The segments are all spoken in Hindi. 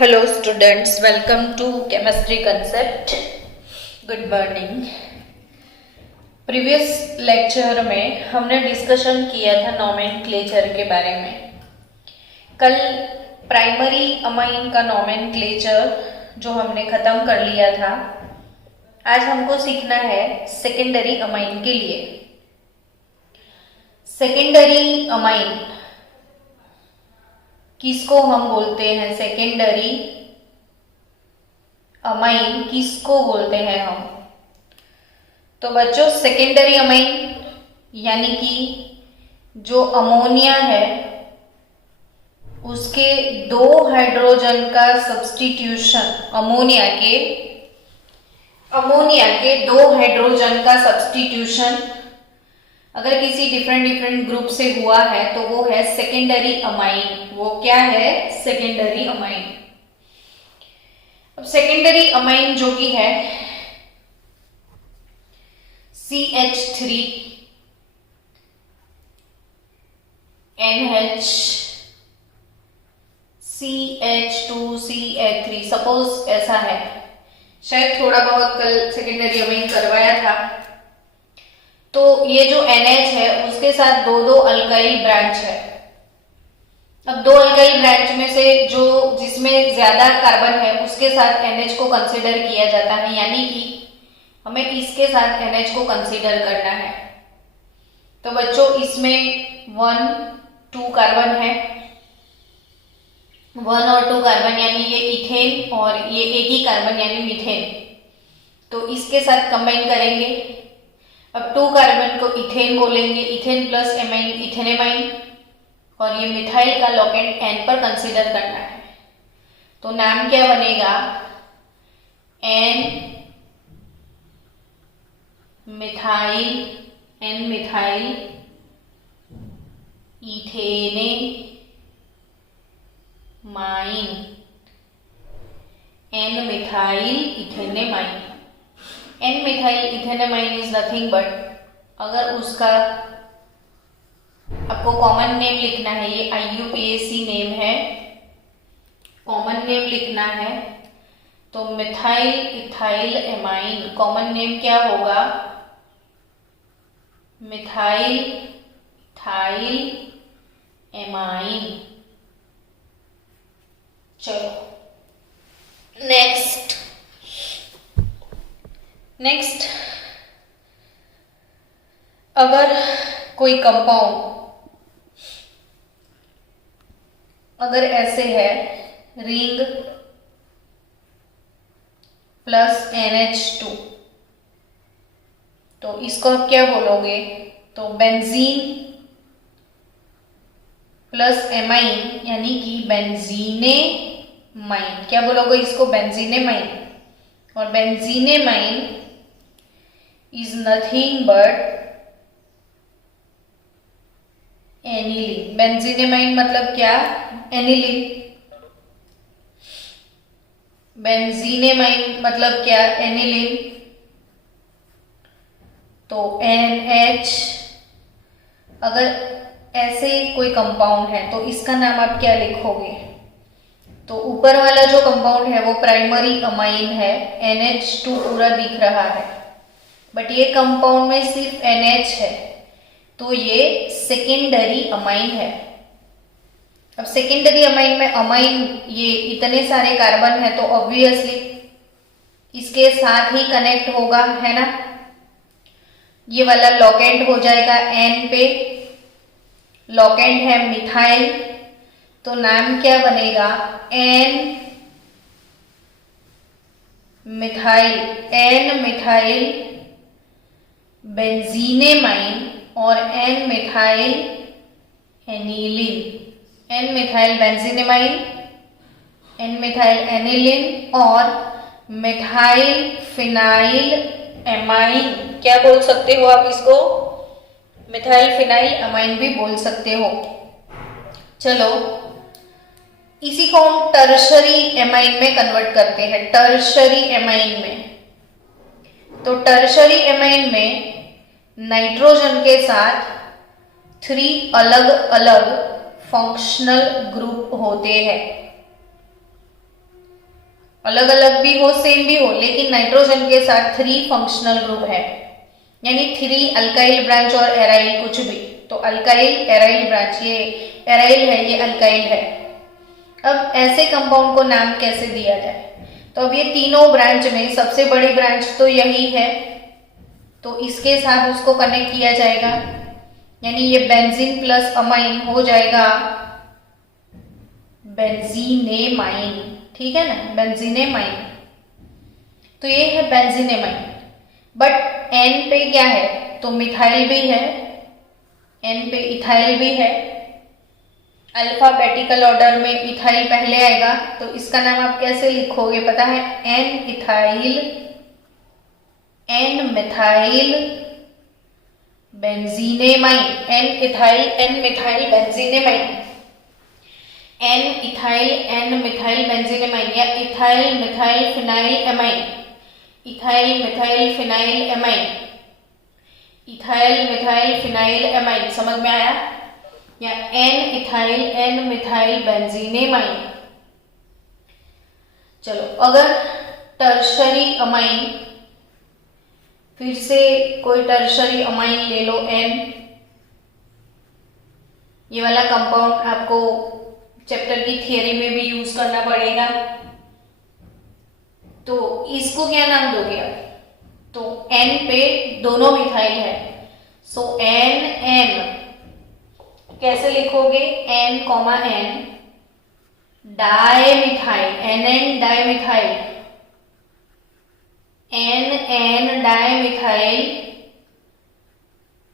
Hello students, welcome to chemistry concept. Good morning. Previous lecture में हमने डिस्कशन किया था नोमेनक्लेचर के बारे में। कल प्राइमरी अमाइन का नोमेनक्लेचर जो हमने ख़त्म कर लिया था, आज हमको सीखना है सेकेंडरी अमाइन के लिए। सेकेंडरी अमाइन किसको हम बोलते हैं? सेकेंडरी अमाइन किसको बोलते हैं हम? तो बच्चों, सेकेंडरी अमाइन यानी कि जो अमोनिया है उसके दो हाइड्रोजन का सब्स्टिट्यूशन, अमोनिया के दो हाइड्रोजन का सब्स्टिट्यूशन अगर किसी डिफरेंट ग्रुप से हुआ है तो वो है सेकेंडरी अमाइन। वो क्या है? Secondary amine. अब सेकेंडरी अमाइन जो कि है CH3 NH CH2 CH3, suppose ऐसा है। शायद थोड़ा बहुत कल सेकेंडरी अमाइन करवाया था। तो ये जो NH है उसके साथ दो अल्काइल ब्रांच है। अब दो अल्काइल ब्रांच में से जिसमें ज्यादा कार्बन है उसके साथ NH को कंसीडर किया जाता है, यानी कि हमें इसके साथ NH को कंसीडर करना है। तो बच्चों, इसमें 1 2 कार्बन है, 1 और 2 कार्बन यानी ये इथेन, और ये एक ही कार्बन यानी मीथेन। तो इसके साथ कंबाइन करेंगे। अब 2 कार्बन को इथेन बोलेंगे, इथेन प्लस एमाइन इथेनेमाइन, और ये मिथाइल का लोकेंट N पर कंसीडर करना है। तो नाम क्या बनेगा? N methyl ethanamine. N methyl ethanamine. N methyl ethanamine is nothing but, अगर उसका आपको कॉमन नेम लिखना है, ये IUPAC नेम है, कॉमन नेम लिखना है, तो methyl ethyl amine common name क्या होगा? Methyl ethyl amine. चलो नेक्स्ट अगर कोई कंपाउंड अगर ऐसे है, रिंग प्लस NH2, तो इसको आप क्या बोलोगे? तो बेंजीन प्लस एमाइन यानी कि बेंजीनेमाइन। क्या बोलोगे इसको? बेंजीनेमाइन। और बेंजीनेमाइन इज नथिंग बट एनिलीन। बेंजीनेमाइन मतलब क्या? एनिलीन। बेंजीनेमाइन मतलब क्या? एनिलीन। तो NH, अगर ऐसे कोई कंपाउंड है तो इसका नाम आप क्या लिखोगे? तो ऊपर वाला जो कंपाउंड है वो प्राइमरी अमाइन है, NH2 पूरा दिख रहा है, बट ये कंपाउंड में सिर्फ NH है, तो ये सेकेंडरी अमाइन है। अब सेकेंडरी अमाइन में अमाइन ये इतने सारे कार्बन है तो ऑब्वियसली इसके साथ ही कनेक्ट होगा, है ना? ये वाला लोकेंट हो जाएगा N पे, लोकेंट है मिथाइल, तो नाम क्या बनेगा? N मिथाइल बेंजीनेमाइन और N methyl aniline. N methyl benzenamine, N methyl aniline और मिथाइल फिनाइल एमाइन। क्या बोल सकते हो आप इसको? मिथाइल फिनाइल एमाइन भी बोल सकते हो। चलो, इसी को हम टर्शरी एमाइन में कन्वर्ट करते हैं, टर्शरी एमाइन में। तो टर्शरी एमाइन में नाइट्रोजन के साथ 3 अलग अलग फंक्शनल ग्रुप होते हैं। अलग अलग भी हो सेम भी हो, लेकिन नाइट्रोजन के साथ 3 फंक्शनल ग्रुप है, यानी 3 अल्काइल ब्रांच और एराइल कुछ भी। तो अल्काइल एराइल ब्रांच, ये एराइल है ये अल्काइल है। अब ऐसे कंपाउंड को नाम कैसे दिया जाए? तो अब ये तीनों ब्रांच में सबसे बड़ी ब्रांच तो यही है, तो इसके साथ उसको कनेक्ट किया जाएगा, यानी ये बेंजीन प्लस अमाइन हो जाएगा बेंजीनेमाइन, ठीक है ना, बेंजीनेमाइन। तो ये है बेंजीनेमाइन, बट एन पे क्या है? तो मिथाइल भी है, एन पे इथाइल भी है। अल्फाबेटिकल ऑर्डर में इथाइल पहले आएगा, तो इसका नाम आप कैसे लिखोगे पता है? N ethyl, N methyl benzenamine, N ethyl N methyl benzenamine, N ethyl N methyl benzenamine, या ethyl methyl phenyl amine, ethyl methyl phenyl amine, ethyl methyl phenyl amine. समझ में आया? या N ethyl N methyl benzenamine. चलो, अगर टर्शरी अमाइन, फिर से कोई टर्शरी अमाइन ले लो, एन, ये वाला कंपाउंड आपको चैप्टर की थियरी में भी यूज करना पड़ेगा, तो इसको क्या नाम दोगे आप? तो एन पे दोनों मिथाइल है, सो एन एन कैसे लिखोगे? N comma N dimethyl, N N dimethyl, N N dimethyl,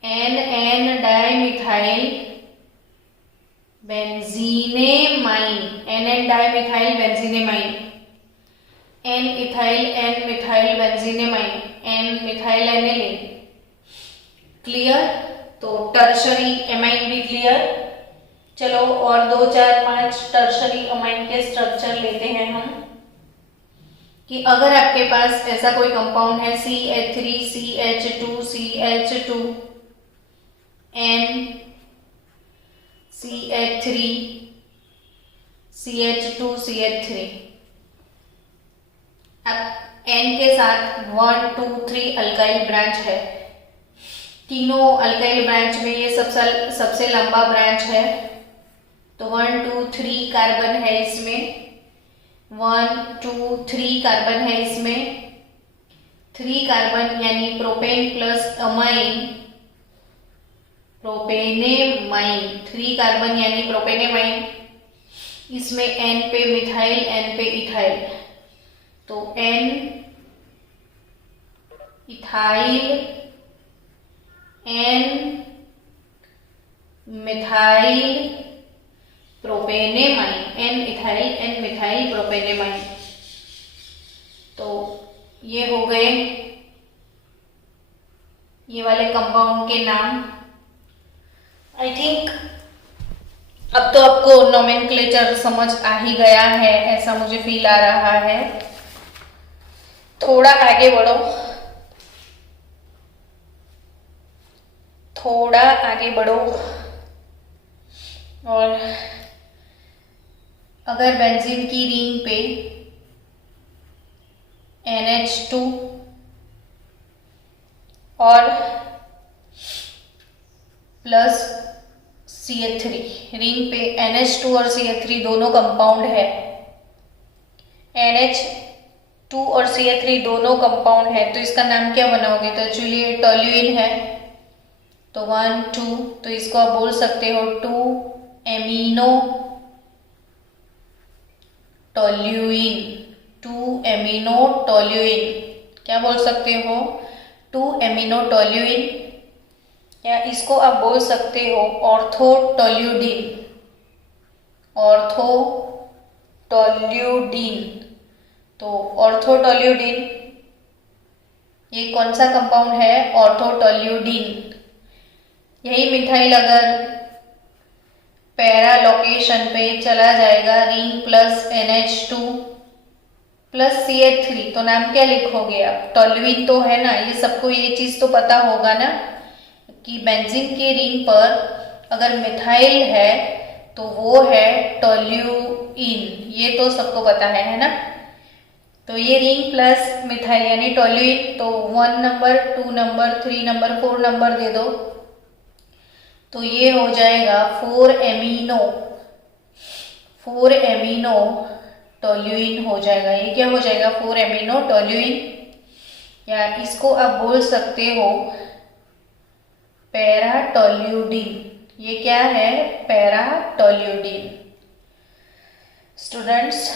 N N dimethyl benzenamine, N N dimethyl benzenamine, N ethyl N methyl benzenamine, N methyl aniline. Clear? तो टर्शरी एमाइन भी क्लियर। चलो और 2 4 5 टर्शरी अमाइन के स्ट्रक्चर लेते हैं हम, कि अगर आपके पास ऐसा कोई कंपाउंड है CH3 CH2 CH2 N CH3 CH2 CH3, अब N के साथ 1 2 3 अल्काइल ब्रांच है, तीनों अल्काइल ब्रांच में ये सबसे लंबा ब्रांच है, तो 1 2 3 कार्बन है इसमें, 1 2 3 कार्बन है इसमें, 3 कार्बन यानी propane plus amine, propanamine, 3 carbon यानी प्रोपेनेमाइन। इसमें N पे मिथाइल N पे इथाइल, तो N ethyl N methyl propanamine, N ethyl N methyl propanamine. तो ये हो गए ये वाले कंपाउंड के नाम। आई थिंक अब तो आपको नोमेनक्लेचर समझ आ ही गया है, ऐसा मुझे फील आ रहा है। थोड़ा आगे बढ़ो, थोड़ा आगे बढ़ो, और अगर बेंजीन की रिंग पे NH2 और प्लस CH3, रिंग पे NH2 और CH3 दोनों कंपाउंड है, NH2 और CH3 दोनों कंपाउंड है, तो इसका नाम क्या बनाओगे? तो एक्चुअली ये टोल्यूइन है, तो 1 2, तो इसको आप बोल सकते हो 2 एमिनो टोल्यूइन, 2 एमिनो टोल्यूइन, क्या बोल सकते हो? 2 एमिनो टोल्यूइन, या इसको आप बोल सकते हो ऑर्थोटोल्यूडीन, ऑर्थोटोल्यूडीन। तो ऑर्थोटोल्यूडीन ये कौन सा कंपाउंड है? ऑर्थोटोल्यूडीन। यही मिथाइल अगर पैरा लोकेशन पे चला जाएगा, ring plus NH2 plus CH3, तो नाम क्या लिखोगे आप? टोल्यूइन तो है ना, ये सबको ये चीज तो पता होगा ना कि बेंजीन के रिंग पर अगर मिथाइल है तो वो है टोल्यूइन, ये तो सबको पता है ना। तो ये रिंग प्लस मिथाइल यानी टोल्यूइन, तो 1 नंबर, 2 नंबर, 3 नंबर, 4 नंबर दे दो, तो ये हो जाएगा 4 एमिनो टोल्यूइन हो जाएगा। ये क्या हो जाएगा? 4 एमिनो टोल्यूइन, या इसको आप बोल सकते हो पैराटोल्यूडीन। ये क्या है? पैराटोल्यूडीन। Students,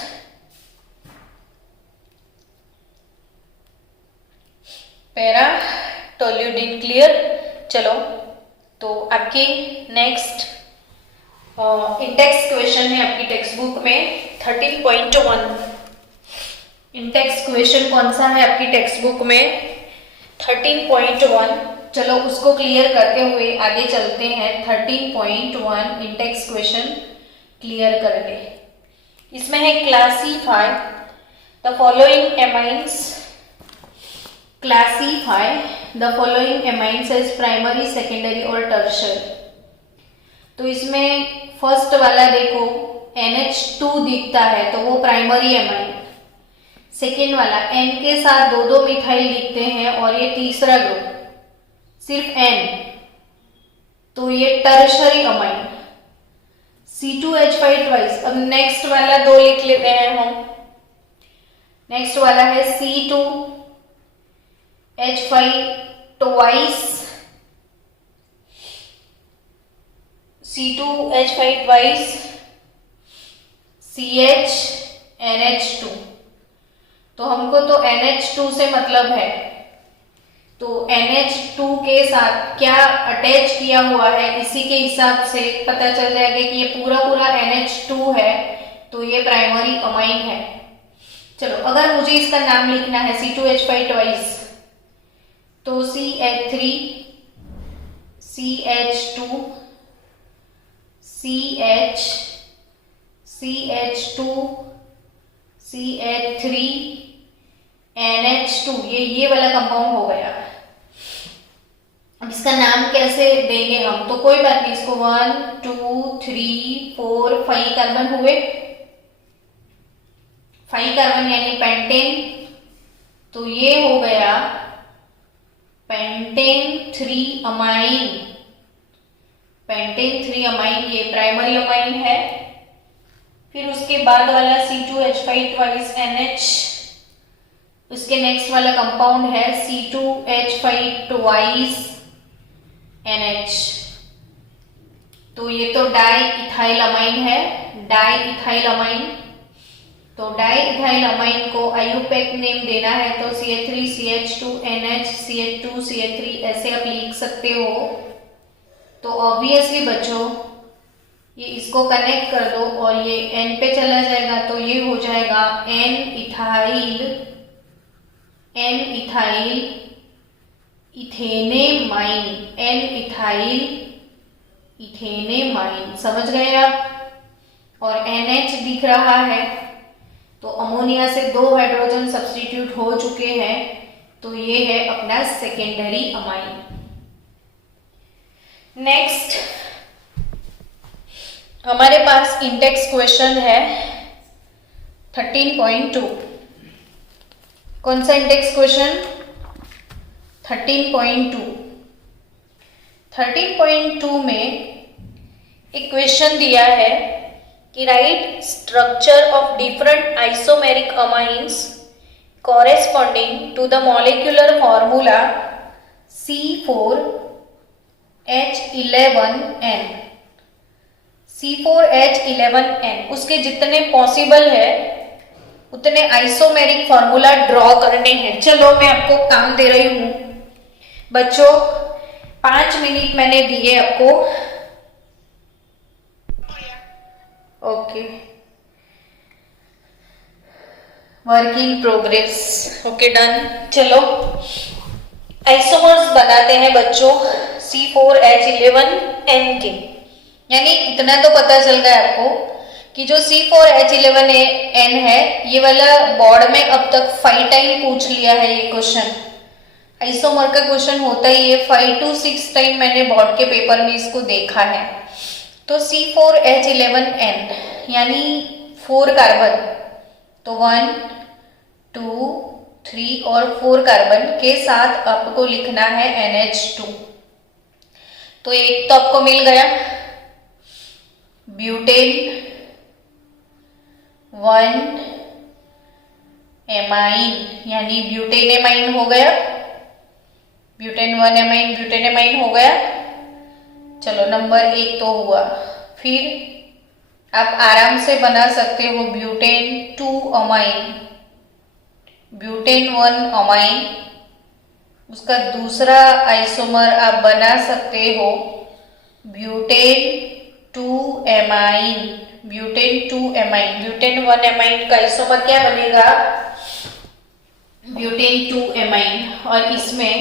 paratoluidine clear? चलो, तो आपकी नेक्स्ट इंडेक्स क्वेश्चन है आपकी टेक्स्ट बुक में 13.1। इंडेक्स क्वेश्चन कौन सा है आपकी टेक्स्ट बुक में? 13.1। चलो उसको क्लियर करते हुए आगे चलते हैं। 13.1 इंडेक्स क्वेश्चन क्लियर कर ले। इसमें है classify the following amines, classify the following amines as primary, secondary और टर्शियरी। तो इसमें फर्स्ट वाला देखो NH2 दिखता है तो वो प्राइमरी एमाइन। सेकेंड वाला N के साथ 2-2 मिथाइल दिखते हैं और ये तीसरा ग्रुप सिर्फ N, तो ये टर्शियरी अमाइन। C2H5 twice. अब नेक्स्ट वाला 2 लिख लेते हैं हम। नेक्स्ट वाला है C2H5 twice, C2H5 twice CHNH2। तो हमको तो NH2 से मतलब है, तो NH2 के साथ क्या अटैच किया हुआ है इसी के हिसाब से पता चल जाएगा कि ये पूरा NH2 है, तो ये प्राइमरी अमाइन है। चलो, अगर मुझे इसका नाम लिखना है C2H5 ट्वाइस, तो CH3 CH2 CH CH2 CH3 NH2, ये वाला कंपाउंड हो गया। अब इसका नाम कैसे देंगे हम? तो कोई बात नहीं, इसको 1 2 3 4 5 कार्बन हुए, 5 कार्बन यानी पेंटेन, तो ये हो गया पेंटेन 3 अमाइन। पेंटेन 3 अमाइन ये प्राइमरी अमाइन है। फिर उसके बाद वाला C2H5 ट्वाइस NH, उसके नेक्स्ट वाला कंपाउंड है C2H5 ट्वाइस NH। तो ये तो डाई इथाइल अमाइन है, डाई इथाइल अमाइन। तो डाई इथाइल अमाइन को आईयूपैक नेम देना है तो CH3 CH2 NH CH2 CH3 ऐसे आप लिख सकते हो। तो ऑब्वियसली बच्चों ये इसको कनेक्ट कर दो और ये N पे चला जाएगा, तो ये हो जाएगा N इथाइल इथेनेमाइन, N इथाइल इथेनेमाइन। समझ गए आप? और NH दिख रहा है, तो अमोनिया से 2 हाइड्रोजन सब्स्टिट्यूट हो चुके हैं, तो ये है अपना सेकेंडरी अमाइन। नेक्स्ट हमारे पास इंडेक्स क्वेश्चन है 13.2। कौन सा इंडेक्स क्वेश्चन? 13.2। 13.2 में एक क्वेश्चन दिया है कि write structure of different isomeric amines corresponding to the molecular formula C4H11N। C4H11N उसके जितने पॉसिबल है उतने आइसोमेरिक फॉर्मूला ड्रॉ करने हैं। चलो मैं आपको काम दे रही हूं बच्चों, 5 मिनट मैंने दिए आपको। Okay, work in progress. Okay done. चलो आइसोमर्स बनाते हैं बच्चों C4H11N के। यानी इतना तो पता चल गया आपको कि जो C4H11N है ये वाला बोर्ड में अब तक 5 टाइम पूछ लिया है ये क्वेश्चन। आइसोमर का क्वेश्चन होता ही है 5 to 6 टाइम मैंने बोर्ड के पेपर में इसको देखा है। तो C4H11N यानी 4 कार्बन, तो 1 2, 3 और 4 कार्बन के साथ आपको लिखना है NH2। तो एक तो आपको मिल गया ब्यूटेन 1 एमाइन, यानी ब्यूटेन एमाइन हो गया, ब्यूटेन 1 एमाइन ब्यूटेन एमाइन हो गया। चलो नंबर 1 तो हुआ। फिर आप आराम से बना सकते हो ब्यूटेन 2 अमाइन, ब्यूटेन 1 अमाइन, उसका दूसरा आइसोमर आप बना सकते हो butane 2 amine, butane 2 amine. Butane 1 amine का आइसोमर क्या बनेगा? Butane 2 amine. और इसमें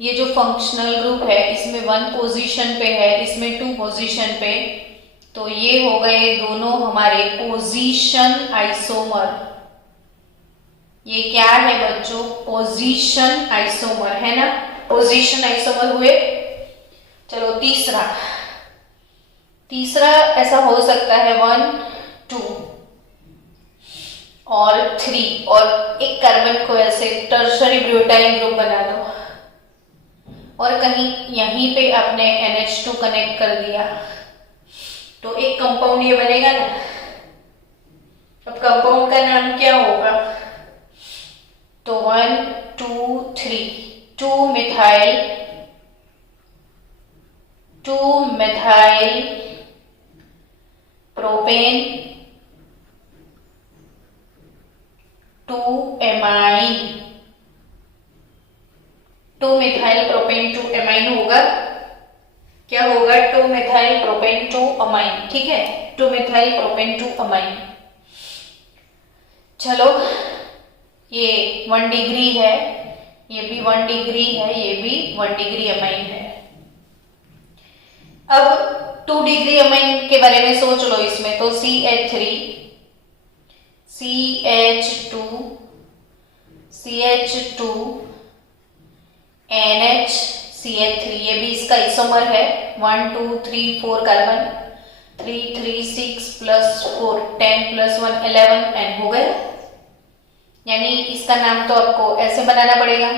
ये जो फंक्शनल ग्रुप है इसमें 1 पोजीशन पे है, इसमें 2 पोजीशन पे, तो ये हो गए दोनों हमारे पोजीशन आइसोमर। ये क्या है बच्चों? पोजीशन आइसोमर है ना, पोजीशन आइसोमर हुए। चलो तीसरा ऐसा हो सकता है 1, 2 और 3, और एक कार्बन को ऐसे टर्शरी ब्यूटाइल ग्रुप बना दो और कहीं यहीं पे आपने NH2 कनेक्ट कर दिया तो एक कंपाउंड ये बनेगा ना। अब कंपाउंड का नाम क्या होगा? तो 1, 2, 3, 2 methyl propane 2 amine, 2 methyl propane 2 amine होगा। क्या होगा? 2 मिथाइल प्रोपेन 2 अमाइन। ठीक है, 2 मिथाइल प्रोपेन 2 अमाइन। चलो ये 1 डिग्री है, ये भी 1 डिग्री है, ये भी 1 डिग्री अमाइन है। अब 2 डिग्री अमाइन के बारे में सोच लो इसमें, तो CH3 CH2 CH2 NH CH3, ये भी इसका आइसोमर है। 1, 2, 3, 4 कार्बन, 3, 3, 6 प्लस 4 10 प्लस 1 11 N हो गया। यानी इसका नाम तो आपको ऐसे बनाना पड़ेगा,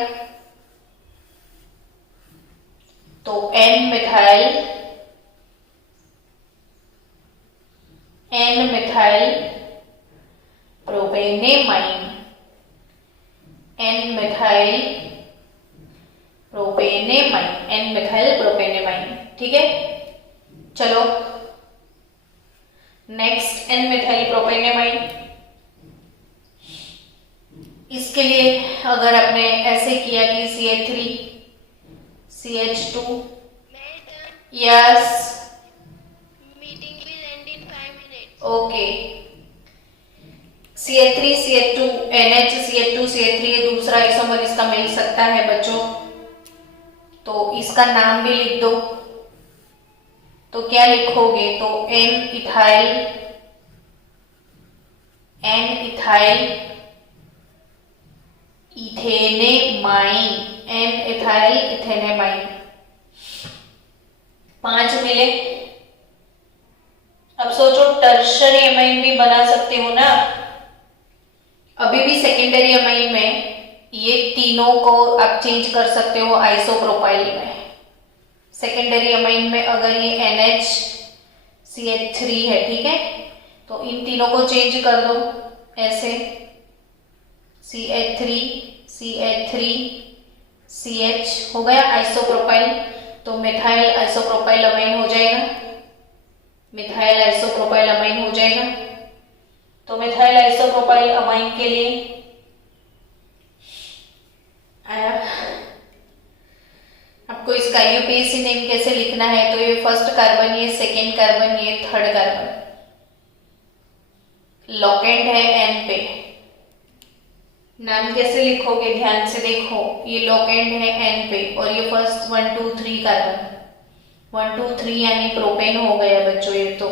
तो N methyl propanamine, N methyl प्रोपेनेमाइन। ठीक है, चलो नेक्स्ट N मिथाइल प्रोपेनेमाइन। इसके लिए अगर आपने ऐसे किया कि CH3 CH2, yes Meeting will end in 5 minutes. Okay, CH3 CH2 NH CH2 CH3 ये दूसरा आइसोमर इसका मिल सकता है बच्चों, तो इसका नाम भी लिख दो। तो क्या लिखोगे? तो N इथाइल इथेनेमाइन, N इथाइल इथेनेमाइन। 5 मिले। अब सोचो टर्शरी अमाइन भी बना सकते हो ना। अभी भी सेकेंडरी अमाइन में ये तीनों को आप चेंज कर सकते हो आइसोप्रोपाइल में। सेकेंडरी अमाइन में अगर ये NH CH3 है, ठीक है, तो इन तीनों को चेंज कर दो ऐसे, CH3 CH हो गया आइसोप्रोपाइल, तो मिथाइल आइसोप्रोपाइल अमाइन हो जाएगा, मिथाइल आइसोप्रोपाइल अमाइन हो जाएगा। तो मिथाइल आइसोप्रोपाइल अमाइन के लिए आया। आपको इसका यूपीएससी नेम कैसे लिखना है? तो ये फर्स्ट कार्बन, ये सेकेंड कार्बन, ये थर्ड कार्बन, लोकेंट है N पे। नाम कैसे लिखोगे? ध्यान से देखो, ये लोकेंट है N पे और ये फर्स्ट 1, 2, 3 कार्बन, 1, 2, 3 यानी प्रोपेन हो गया बच्चों। ये तो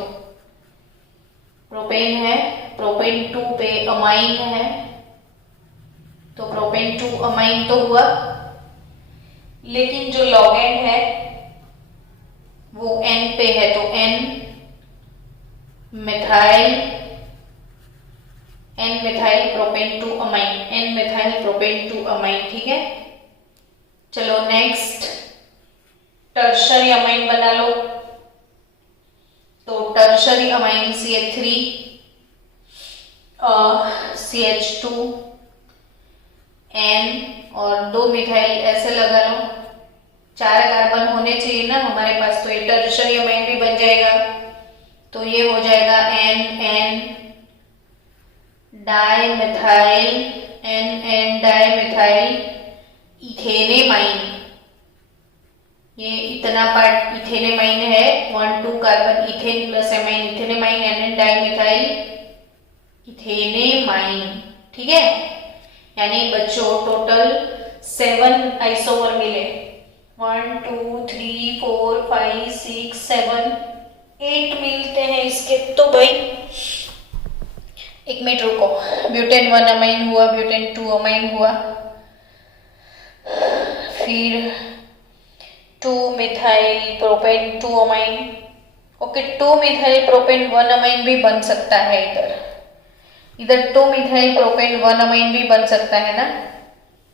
प्रोपेन है, प्रोपेन 2 पे अमाइन है, तो प्रोपेन 2 अमाइन तो हुआ, लेकिन जो लॉगेंड है वो N पे है, तो N methyl N methyl propane two amine, N methyl propane two amine, ठीक है। चलो नेक्स्ट टर्शरी अमाइन बना लो। तो tertiary amine CH3 CH2 N और 2 मिथाइल ऐसे लगा लो। 4 कार्बन होने चाहिए ना हमारे पास, तो ये टर्शरी अमाइन भी बन जाएगा। तो ये हो जाएगा NN dimethyl, NN dimethyl ethanamine. ये इतना पार्ट इथेनेमाइन है, 1 2 carbon ethane plus amine, ethanamine NN dimethyl ethanamine, ठीक है। यानी बच्चों टोटल 7 आइसोमर मिले, 1 2 3 4 5 6 7 8 मिलते हैं इसके। तो भाई एक मिनट रुको, ब्यूटेन 1 अमाइन हुआ, ब्यूटेन 2 अमाइन हुआ, फिर 2 methyl propane 2 amine. Okay, 2 methyl propane 1 amine भी बन सकता है इधर 2 मिथाइल प्रोपेन 1 अमाइन भी बन सकता है ना।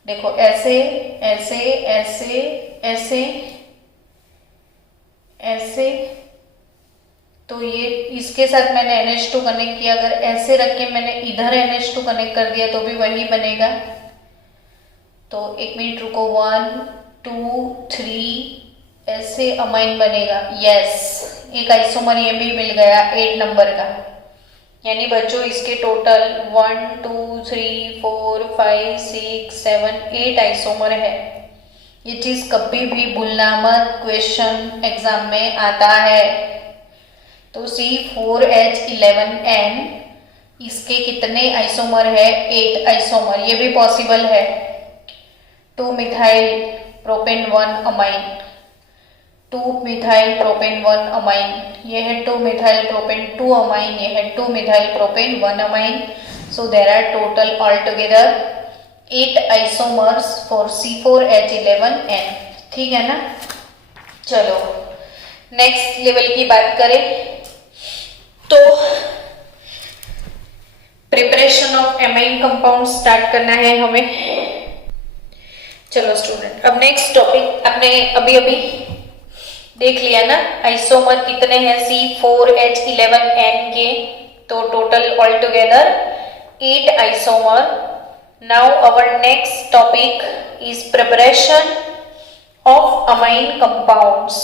देखो ऐसे ऐसे ऐसे ऐसे ऐसे, तो ये इसके साथ मैंने NH2 कनेक्ट किया, अगर ऐसे रख के मैंने इधर NH2 कनेक्ट कर दिया तो भी वही बनेगा। तो एक मिनट रुको, 1 2 3 ऐसे अमाइन बनेगा। यस, एक आइसोमर ये भी मिल गया 8 नंबर का। यानी बच्चों इसके टोटल 1 2 3 4 5 6 7 8 आइसोमर है। ये चीज कभी भी भूलना मत, क्वेश्चन एग्जाम में आता है। तो C4H11N इसके कितने आइसोमर है? 8 आइसोमर, ये भी पॉसिबल है। 2 methyl propane 1 amine, 2 methyl propane 1 amine, ये है 2 मिथाइल प्रोपेन 2 अमाइन, ये है 2 methyl propane 1 amine. So there are total all together 8 isomers for C4H11N, ठीक है ना। चलो नेक्स्ट लेवल की बात करें तो preparation of amine compound start करना है हमें। चलो स्टूडेंट, अब नेक्स्ट टॉपिक आपने अभी अभी देख लिया ना, आइसोमर कितने हैं C4H11N के, तो total all together 8 isomer. Now our next topic is preparation of amine compounds.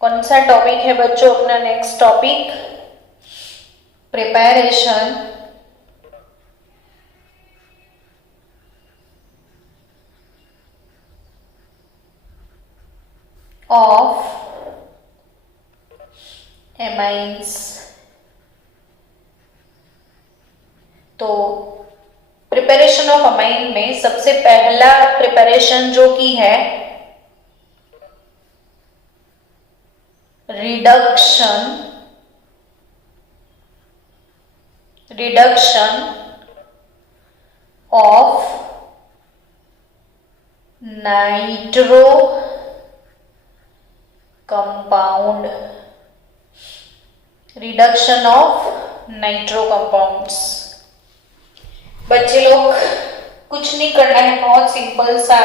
कौन सा टॉपिक है बच्चों अपना next topic? Preparation of amines. तो प्रिपरेशन ऑफ अमाइन में सबसे पहला प्रिपरेशन जो की है reduction of nitro compound, reduction of nitro compounds. बच्चे लोग कुछ नहीं करना है, बहुत सिंपल सा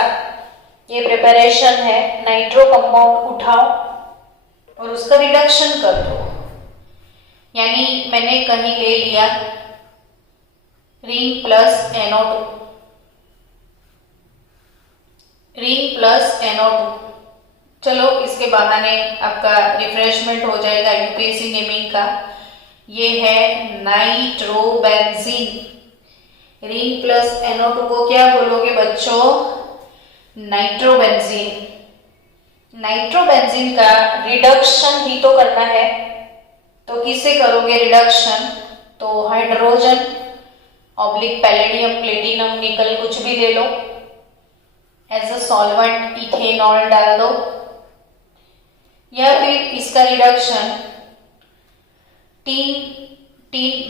ये प्रिपरेशन है। नाइट्रो कंपाउंड उठाओ और उसका रिडक्शन कर दो। यानी मैंने कहीं ले लिया ring plus NO2, ring plus NO2। चलो इसके बहाने आपका रिफ्रेशमेंट हो जाएगा यूपीएससी नेमिंग का। ये है नाइट्रोबेंजीन। रिंग प्लस NO2 को क्या बोलोगे बच्चों? नाइट्रोबेंजीन। नाइट्रोबेंजीन का रिडक्शन ही तो करना है, तो किससे करोगे रिडक्शन? तो हाइड्रोजन ऑब्लिक पैलेडियम प्लेटिनम निकल कुछ भी ले लो, एज अ सॉल्वेंट इथेनॉल डाल दो, या फिर इसका reduction tin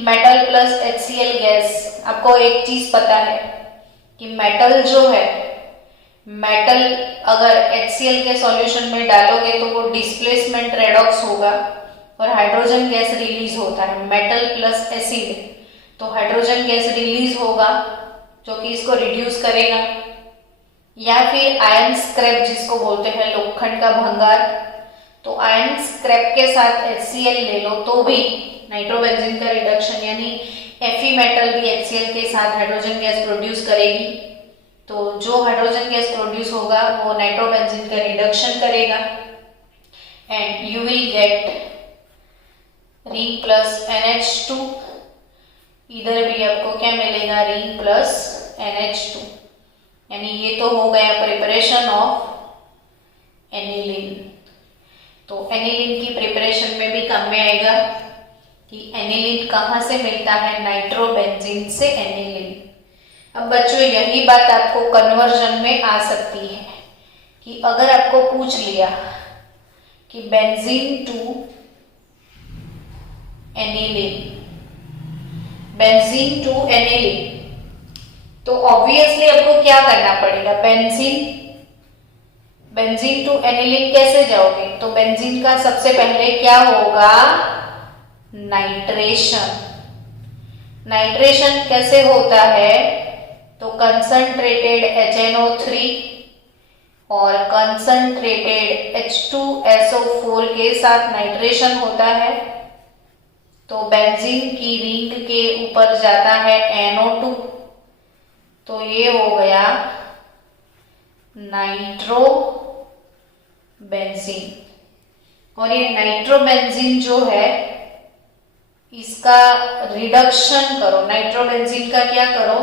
metal plus HCl gas. आपको एक चीज पता है कि मेटल जो है, मेटल अगर HCl के सॉल्यूशन में डालोगे तो वो डिस्प्लेसमेंट रेडॉक्स होगा और हाइड्रोजन गैस रिलीज होता है, मेटल प्लस एसिड। तो हाइड्रोजन गैस रिलीज होगा जो कि इसको रिड्यूस करेगा, या फिर आयन स्क्रैप जिसको बोलते हैं लोखंड का भंगार, तो आयन स्क्रैप के साथ HCl ले लो तो भी नाइट्रोबेंजीन का रिडक्शन, यानी Fe मेटल भी HCl के साथ हाइड्रोजन गैस प्रोड्यूस करेगी। तो जो हाइड्रोजन गैस प्रोड्यूस होगा वो नाइट्रोबेंजीन का रिडक्शन करेगा and you will gate ring plus NH2। इधर भी आपको क्या मिलेगा, रिंग प्लस NH2, यानी ये तो हो गया प्रिपरेशन ऑफ एनिलीन। तो एनिलीन की प्रिपरेशन में भी काम में आएगा कि एनिलीन कहाँ से मिलता है, नाइट्रोबेंजीन से एनिलीन। अब बच्चों यही बात आपको कन्वर्जन में आ सकती है कि अगर आपको पूछ लिया कि benzene to aniline, benzene to aniline, तो ऑब्वियसली आपको क्या करना पड़ेगा, बेंजीन टू एनिलीन कैसे जाओगे, तो बेंजीन का सबसे पहले क्या होगा, नाइट्रेशन। नाइट्रेशन कैसे होता है, तो कंसंट्रेटेड HNO3 और कंसंट्रेटेड H2SO4 के साथ नाइट्रेशन होता है। तो बेंजीन की रिंग के ऊपर जाता है NO2, तो ये हो गया नाइट्रो बेंजीन। और ये नाइट्रोबेंजीन जो है इसका रिडक्शन करो, नाइट्रोबेंजीन का क्या करो,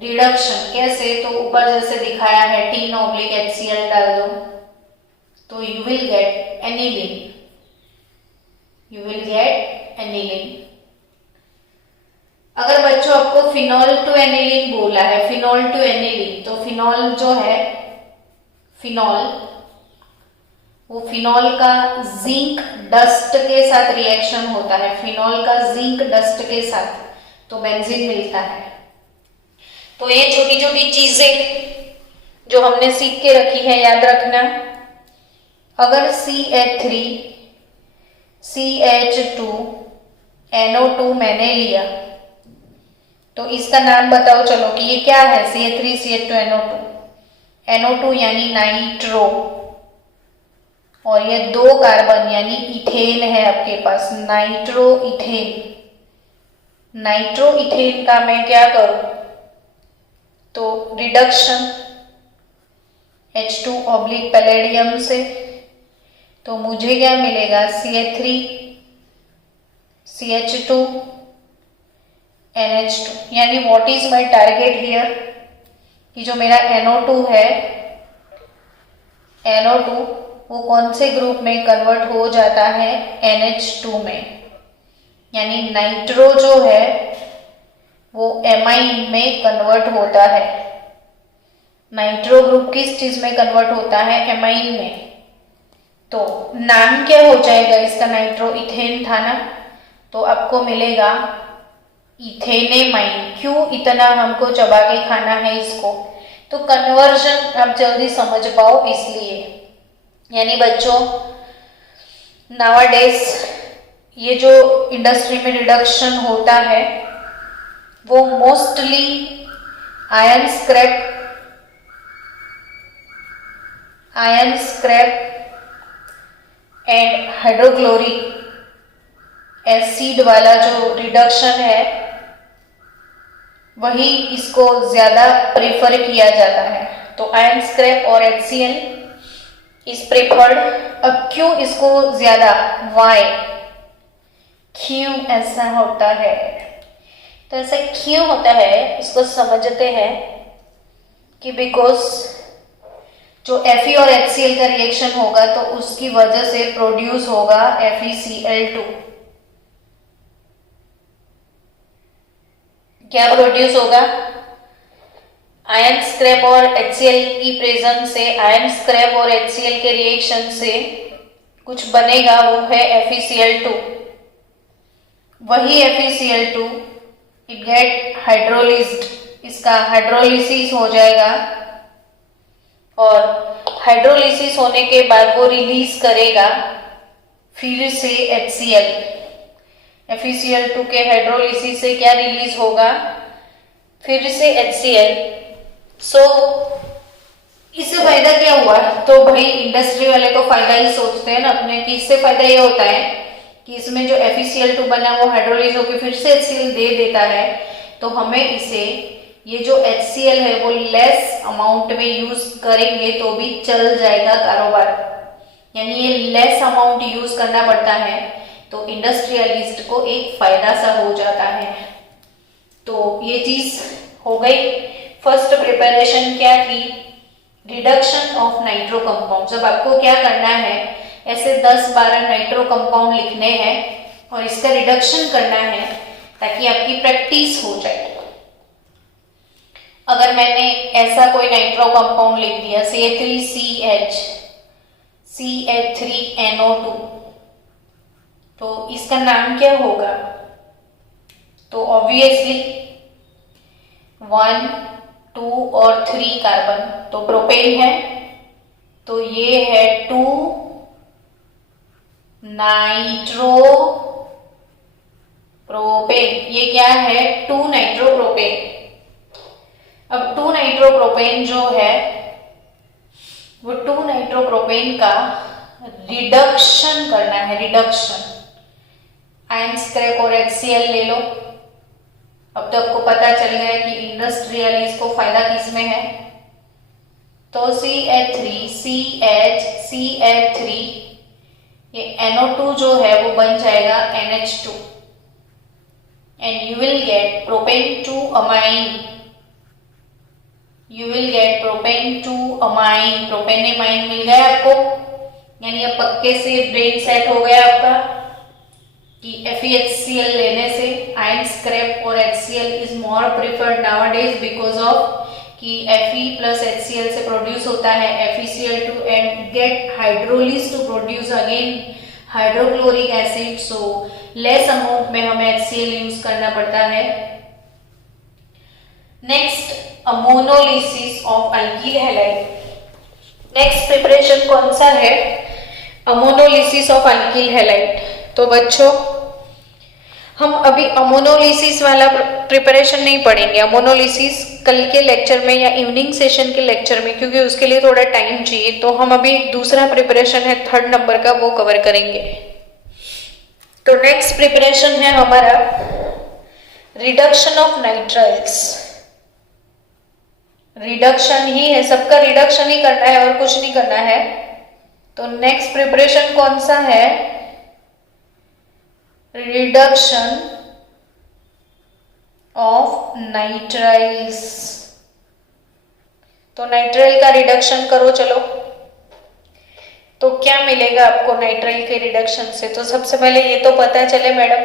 रिडक्शन। कैसे, तो ऊपर जैसे दिखाया है T(HCl) डाल दो तो you will gate aniline, you will gate aniline. अगर बच्चों आपको फिनॉल टू एनिलीन बोला है, फिनॉल टू एनिलीन, तो फिनॉल जो है, फिनॉल, वो फिनॉल का जिंक डस्ट के साथ रिएक्शन होता है, फिनॉल का जिंक डस्ट के साथ, तो बेंजीन मिलता है। तो ये छोटी छोटी चीजें जो हमने सीख के रखी है, याद रखना। अगर CH3 CH2 NO2 मैंने लिया तो इसका नाम बताओ चलो कि ये क्या है, CH3 CH2 NO2, NO2 यानी नाइट्रो, और ये 2 कार्बन यानी इथेन है आपके पास, नाइट्रो इथेन। नाइट्रो इथेन का मैं क्या करूं, तो रिडक्शन H2 पैलेडियम से, तो मुझे क्या मिलेगा, CH3 CH2 NH2, यानी what is my target here, कि जो मेरा NO2 है, NO2 वो कौन से ग्रुप में कन्वर्ट हो जाता है, NH2 में, यानी नाइट्रो जो है वो एमाइन में कन्वर्ट होता है। नाइट्रो ग्रुप किस चीज में कन्वर्ट होता है, एमाइन में। तो नाम क्या हो जाएगा इसका, नाइट्रो इथेन था ना, तो आपको मिलेगा इथेनेमाइन। क्यों इतना हमको चबा के खाना है इसको, तो कन्वर्जन आप जल्दी समझ पाओ इसलिए। यानी बच्चों नावाडेज ये जो इंडस्ट्री में रिडक्शन होता है वो mostly ion scrap and hydrochloric acid वाला जो रिडक्शन है वही इसको ज्यादा प्रेफर किया जाता है। तो आयन स्क्रैप और HCl इज प्रेफर्ड। अब क्यों इसको ज्यादा, वाई, क्यों ऐसा होता है, तो ऐसा क्यों होता है इसको समझते हैं कि बिकॉज जो Fe और HCl का रिएक्शन होगा तो उसकी वजह से प्रोड्यूस होगा FeCl2। क्या प्रोड्यूस होगा, आयन स्क्रैप और HCl की प्रेजेंस से, आयन स्क्रैप और HCl के रिएक्शन से कुछ बनेगा, वो है FeCl2। वही FeCl2 इट गेट हाइड्रोलिज्ड, इसका हाइड्रोलिसिस हो जाएगा और हाइड्रोलिसिस होने के बाद वो रिलीज करेगा फिर से HCl। FeCl2 के हाइड्रोलिसिस से क्या रिलीज होगा, फिर से HCl। सो इससे फायदा क्या हुआ, तो भाई इंडस्ट्री वाले तो फायदा ही सोचते हैं ना अपने, कि इससे फायदा ये होता है कि इसमें जो FeCl2 बना वो हाइड्रोलाइज होकर फिर से HCl दे देता है, तो हमें इसे ये जो HCl है वो लेस अमाउंट में यूज करेंगे तो भी चल जाएगा कारोबार, यानी ये लेस अमाउंट यूज करना पड़ता है, तो इंडस्ट्रियलिस्ट को एक फायदा सा हो जाता है। तो ये चीज हो गई। फर्स्ट प्रिपरेशन क्या थी, रिडक्शन ऑफ नाइट्रो कंपाउंड। जब आपको क्या करना है, ऐसे 10-12 नाइट्रो कंपाउंड लिखने हैं और इसका रिडक्शन करना है ताकि आपकी प्रैक्टिस हो जाए। अगर मैंने ऐसा कोई नाइट्रो कंपाउंड लिख दिया CH3CH CH3NO2, तो इसका नाम क्या होगा, तो ऑब्वियसली 1, 2 और 3 कार्बन, तो प्रोपेन है, तो ये है 2 नाइट्रो प्रोपेन। ये क्या है, 2 नाइट्रो प्रोपेन। अब 2 नाइट्रो प्रोपेन जो है वो 2 नाइट्रो प्रोपेन का रिडक्शन करना है, रिडक्शन। आयन स्क्रैप और HCl ले लो। अब तो आपको पता चल गया कि इंडस्ट्रियलिस्ट को फायदा किसमें है, तो CH3 ये NO2 जो है वो बन जाएगा NH2 and you will get propane 2 amine. You will get propane 2 amine. Propane amine मिल गया आपको, यानी अब पक्के से ब्रेन सेट हो गया आपका कि FeHCl लेने से आयन स्क्रैप और HCl is more preferred nowadays because of कि Fe प्लस HCl से प्रोड्यूस होता है FeCl2 and get hydrolysed to produce again hydrochloric acid, so less amount में हमें HCl यूज करना पड़ता है। Next, ammonolysis of alkyl halide. Next preparation कौन सा है, अमोनोलिसिस ऑफ अल्किल हैलाइड। तो बच्चों हम अभी अमोनोलिसिस वाला प्रिपरेशन नहीं पढ़ेंगे, अमोनोलिसिस कल के लेक्चर में या इवनिंग सेशन के लेक्चर में, क्योंकि उसके लिए थोड़ा टाइम चाहिए। तो हम अभी दूसरा प्रिपरेशन है 3rd नंबर का, वो कवर करेंगे। तो नेक्स्ट प्रिपरेशन है हमारा रिडक्शन ऑफ नाइट्राइल्स। रिडक्शन ही है, सबका रिडक्शन ही करना है और कुछ नहीं करना है। तो नेक्स्ट प्रिपरेशन कौन सा है, रिडक्शन ऑफ नाइट्राइल्स। तो नाइट्राइल का रिडक्शन करो चलो। तो क्या मिलेगा आपको नाइट्राइल के रिडक्शन से, तो सबसे पहले ये तो पता चले मैडम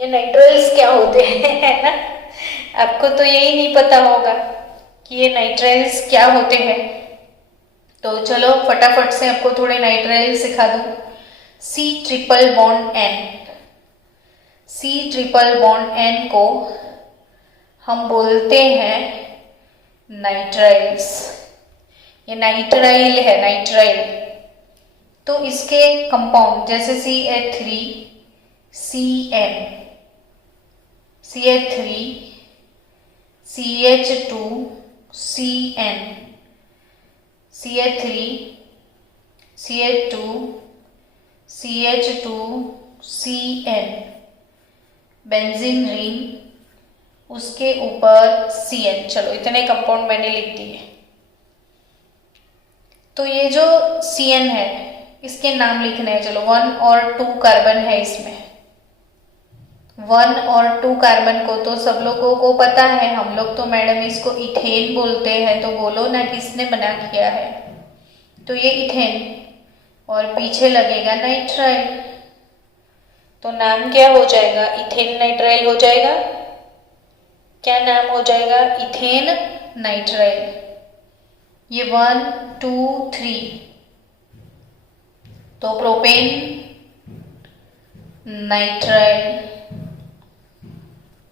ये नाइट्राइल्स क्या होते हैं, है ना। आपको तो यही नहीं पता होगा कि ये नाइट्राइल्स क्या होते हैं। तो चलो फटाफट से आपको थोड़े नाइट्राइल सिखा दूं। C ट्रिपल बॉन्ड N को हम बोलते हैं नाइट्राइल्स। ये नाइट्राइल है, नाइट्राइल। तो इसके कंपाउंड जैसे CH3 CN, CH3 CH2 CN, CH3 CH2 CH2 CN, benzene ring, उसके ऊपर CN। चलो इतने कंपाउंड मैंने लिख दिए। तो ये जो CN है इसके नाम लिखने हैं। चलो 1 और 2 कार्बन है इसमें। 1 और 2 कार्बन को तो सब लोगों को पता है, हम लोग तो मैडम इसको इथेन बोलते हैं। तो बोलो ना किसने बना किया है, तो ये इथेन और पीछे लगेगा नाइट्राइल। तो नाम क्या हो जाएगा, इथेन नाइट्राइल हो जाएगा। क्या नाम हो जाएगा, इथेन नाइट्राइल। ये 1 2 3, तो propane nitrile,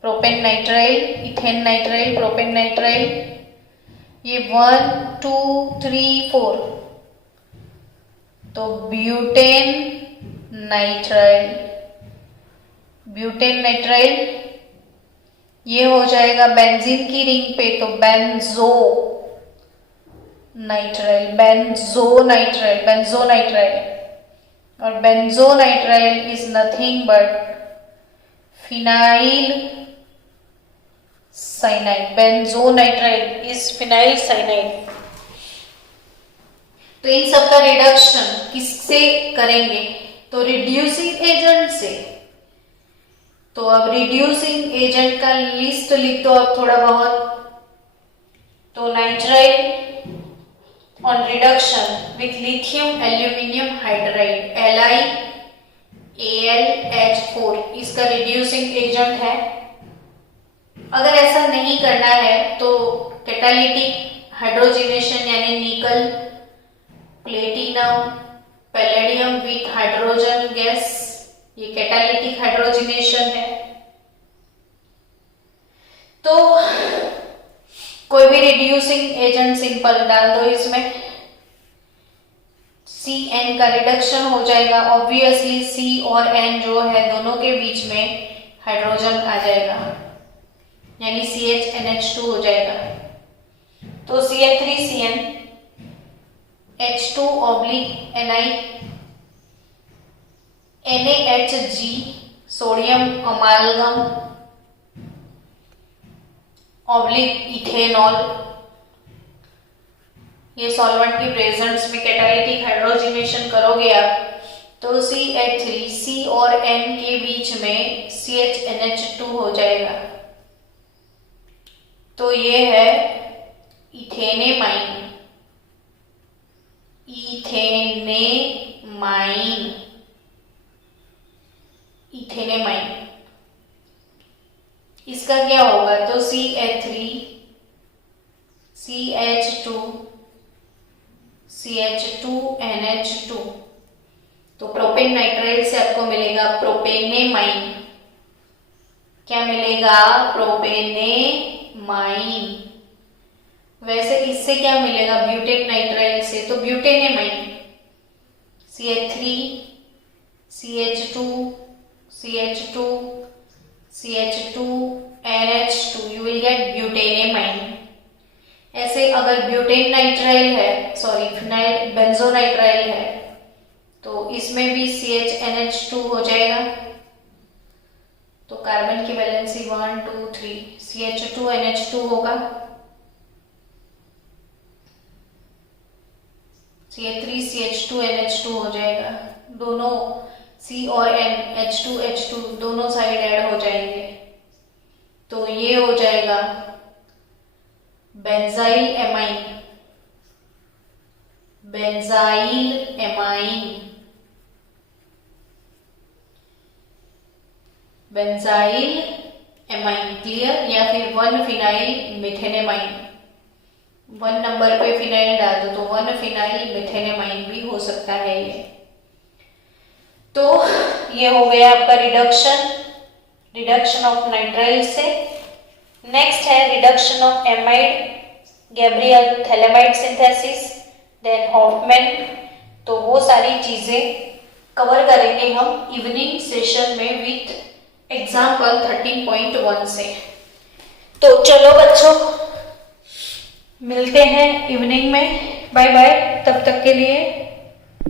propane nitrile, ethane nitrile, propane nitrile. ये 1 2 3 4, तो ब्यूटेन नाइट्राइल, ब्यूटेन नाइट्राइल, ये हो जाएगा बेंजीन की रिंग पे तो बेंजो नाइट्राइल, बेंजोनाइट्राइल। और benzonitrile is nothing but phenyl cyanide. Benzonitrile is phenyl cyanide. तो इन सब का रिडक्शन किससे करेंगे? तो रिड्यूसिंग एजेंट से। तो अब रिड्यूसिंग एजेंट का लिस्ट लिख दो अब थोड़ा बहुत। तो nitrile on reduction with lithium aluminium hydride LiAlH4 इसका रिड्यूसिंग एजेंट है। अगर ऐसा नहीं करना है तो कैटालिटिक हाइड्रोजिनेशन यानी निकल, platinum, palladium with hydrogen gas, ये कैटालिटिक हाइड्रोजिनेशन है। तो कोई भी रिड्यूसिंग एजेंट सिंपल डाल दो इसमें, CN का रिडक्शन हो जाएगा। ऑब्वियसली C और N जो है दोनों के बीच में हाइड्रोजन आ जाएगा यानी CHNH2 हो जाएगा। तो CH3CN H2 oblique Ni NaHG sodium अमालगम oblique ethanol, ये सॉल्वेंट के प्रेजेंस में कैटालिटिक हाइड्रोजिनेशन करोगे आप तो CH3 C और N के बीच में CHNH2 हो जाएगा। तो ये है इथेनेमाइन, इसका क्या होगा? तो CH3 CH2 CH2NH2 तो प्रोपेन नाइट्राइल से आपको मिलेगा प्रोपेनेमाइन। क्या मिलेगा? प्रोपेनेमाइन। वैसे इससे क्या मिलेगा? ब्यूटेन नाइट्राइल से तो ब्यूटेनेमाइन। CH3 CH2 CH2 CH2 NH2 you will get ब्यूटेनेमाइन। ऐसे अगर ब्यूटेन नाइट्राइल है, सॉरी फिनाइल बेंजोनाइट्राइल है तो इसमें भी CHNH2 हो जाएगा। तो कार्बन की वैलेंसी 1 2 3 CH2NH2 होगा। CH3 CH2NH2 हो जाएगा। दोनों C और N H2 दोनों साइड ऐड हो जाएंगे तो ये हो जाएगा बेंजाइल एमाइन। क्लियर? या फिर 1 फिनाइल मिथेनेमाइन, 1 नंबर पे फिनाइल डाल दो तो 1 फिनाइल मिथेनेमाइन भी हो सकता है ये। तो ये हो गया आपका रिडक्शन ऑफ नाइट्राइल से। नेक्स्ट है reduction of amide, Gabriel phthalimide synthesis, then Hofmann. तो वो सारी चीजें कवर करेंगे हम इवनिंग सेशन में विथ एग्जाम्पल 13.1 से। तो चलो बच्चों मिलते हैं इवनिंग में। बाय बाय तब तक के लिए।